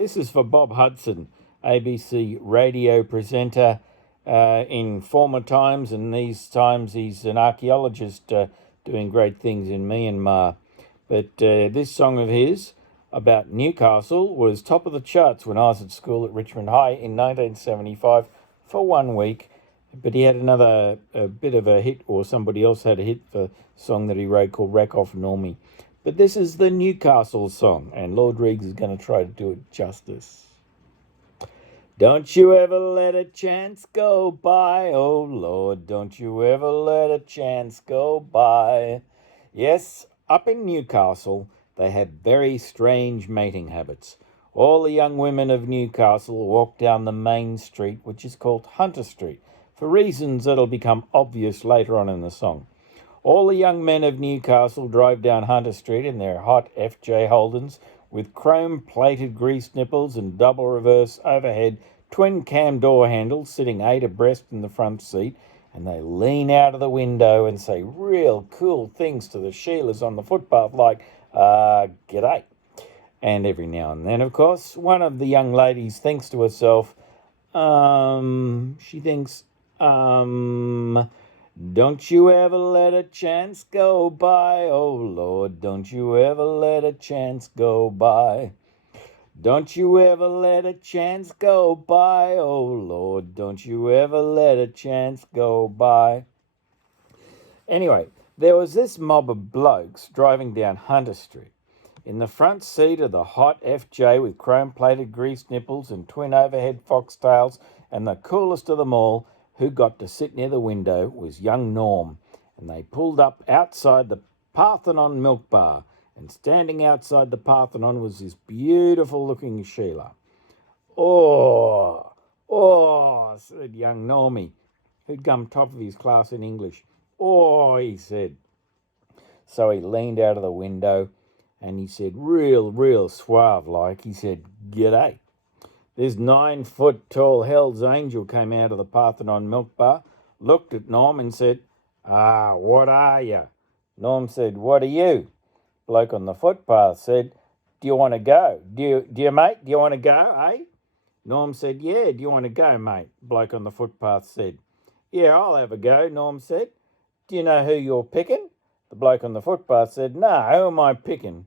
This is for Bob Hudson, ABC radio presenter in former times, and these times he's an archaeologist doing great things in Myanmar. But this song of his about Newcastle was top of the charts when I was at school at Richmond High in 1975 for 1 week. But he had another bit of a hit, or somebody else had a hit for a song that he wrote called Rack Off Normie. But this is the Newcastle song, and Lord Reags is going to try to do it justice. Don't you ever let a chance go by, oh Lord, don't you ever let a chance go by. Yes, up in Newcastle, they have very strange mating habits. All the young women of Newcastle walk down the main street, which is called Hunter Street, for reasons that'll become obvious later on in the song. All the young men of Newcastle drive down Hunter Street in their hot FJ Holdens with chrome-plated grease nipples and double reverse overhead twin-cam door handles sitting 8 abreast in the front seat, and they lean out of the window and say real cool things to the Sheilas on the footpath like, g'day. And every now and then, of course, one of the young ladies thinks to herself, don't you ever let a chance go by, oh Lord, don't you ever let a chance go by. Don't you ever let a chance go by, oh Lord, don't you ever let a chance go by. Anyway, there was this mob of blokes driving down Hunter Street. In the front seat of the hot FJ with chrome-plated grease nipples and twin overhead foxtails, and the coolest of them all, who got to sit near the window, was young Norm, and they pulled up outside the Parthenon milk bar, and standing outside the Parthenon was this beautiful-looking Sheila. Oh, said young Normie, who'd come top of his class in English. Oh, he said. So he leaned out of the window, and he said, real suave-like, he said, g'day. This 9-foot-tall Hell's Angel came out of the Parthenon milk bar, looked at Norm and said, what are you? Norm said, what are you? Bloke on the footpath said, do you want to go? Do you, mate? Do you want to go, eh? Norm said, yeah, do you want to go, mate? Bloke on the footpath said, yeah, I'll have a go, Norm said. Do you know who you're picking? The bloke on the footpath said, no, who am I picking?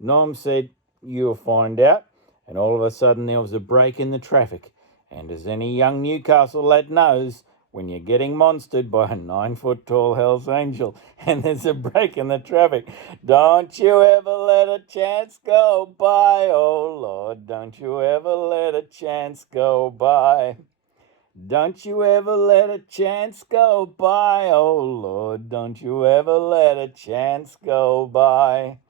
Norm said, you'll find out. And all of a sudden there was a break in the traffic. And as any young Newcastle lad knows, when you're getting monstered by a 9-foot-tall Hell's Angel and there's a break in the traffic, don't you ever let a chance go by, oh Lord, don't you ever let a chance go by. Don't you ever let a chance go by, oh Lord, don't you ever let a chance go by.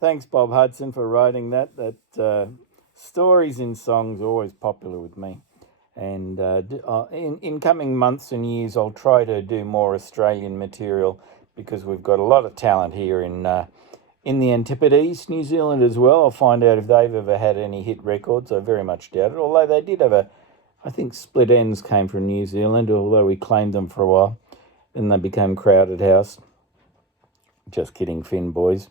Thanks, Bob Hudson, for writing that. Stories in songs are always popular with me. And in coming months and years, I'll try to do more Australian material because we've got a lot of talent here in the Antipodes, New Zealand as well. I'll find out if they've ever had any hit records. I very much doubt it, although they did have I think Split Ends came from New Zealand, although we claimed them for a while. Then they became Crowded House. Just kidding, Finn boys.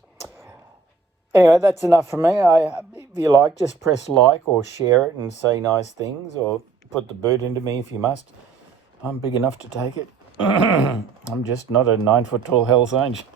Anyway, that's enough from me. If you like, just press like or share it and say nice things, or put the boot into me if you must. I'm big enough to take it. I'm just not a 9-foot-tall Hell's Angel.